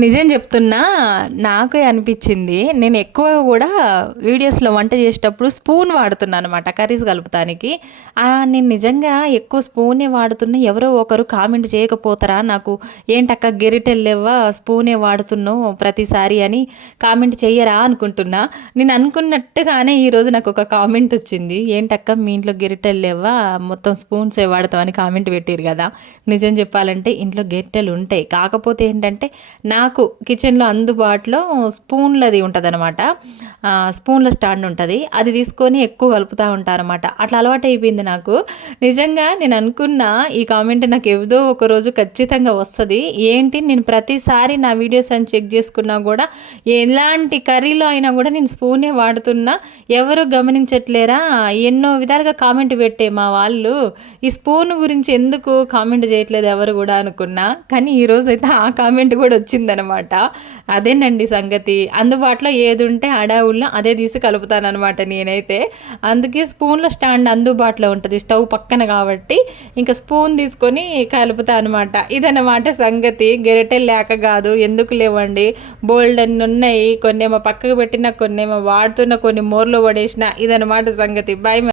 నిజం చెప్తున్నా, నాకే అనిపించింది. నేను ఎక్కువగా కూడా వీడియోస్‌లో వంట చేసేటప్పుడు స్పూన్ వాడుతున్నాను అనమాట కర్రీస్ కలుపుతానికి. నేను నిజంగా ఎక్కువ స్పూనే వాడుతున్నా. ఎవరో ఒకరు కామెంట్ చేయకపోతారా నాకు, "ఏంటక్క గెరిటెలు లెవ్వా? స్పూనే వాడుతున్నావు ప్రతిసారి" అని కామెంట్ చెయ్యరా అనుకుంటున్నా. నేను అనుకున్నట్టుగానే ఈరోజు నాకు ఒక కామెంట్ వచ్చింది. "ఏంటక్క మీ ఇంట్లో గెరిటెలు లెవ్వా? మొత్తం స్పూన్సే వాడతావు" అని కామెంట్ పెట్టిర్రు కదా! నిజం చెప్పాలంటే ఇంట్లో గెరిటెలు ఉంటాయి. కాకపోతే ఏంటంటే నాకు కిచెన్‌లో అందుబాటులో స్పూన్‌లది ఉంటదనమాట. స్పూన్‌ల స్టాండ్ ఉంటది. అది తీసుకొని ఎక్కువ కలుపుతా ఉంటారనమాట. అట్లా అలవాటయిపోయింది నాకు. నిజంగా నేను అనుకున్నా ఈ కామెంట్ నాకు ఏదో ఒకరోజు ఖచ్చితంగా వస్తది. ఏంటి నేను ప్రతిసారి నా వీడియోస్ అని చెక్ చేసుకున్నా గూడా ఎలాంటి కర్రీలో అయినా గూడా నేను స్పూనే వాడుతున్నా. ఎవరు గమనించట్లేరా? ఎన్నో విధాలుగా కామెంట్ పెట్టే మా వాళ్ళు. ఈ స్పూన్ గురించి ఎందుకు కామెంట్ చేయట్లేదు ఎవరు గూడా అనుకున్నా. కానీ ఈరోజైతే ఆ కామెంట్ గూడా వచ్చిందనమాట. అదేనండి సంగతి. అందుబాటులో ఏదుంటే హడావుడిలో అదే తీసి కలుపుతాననమాట నేనైతే. అందుకే స్పూన్ల స్టాండ్ అందుబాటులో ఉంటది స్టవ్ పక్కన కాబట్టి, ఇంక స్పూన్ తీసుకొని కలుపుతా అనమాట. ఇదనమాట సంగతి. గెరిటెలు లేక గాదు. ఎందుకు లేవండి, బోలెడన్నున్నయి. కొన్నేమో పక్కకు పెట్టిన, కొన్నేమో వాడుతున్న, కొన్ని మోర్లో పడేసిన. ఇదనమాట సంగతి. బాయ్.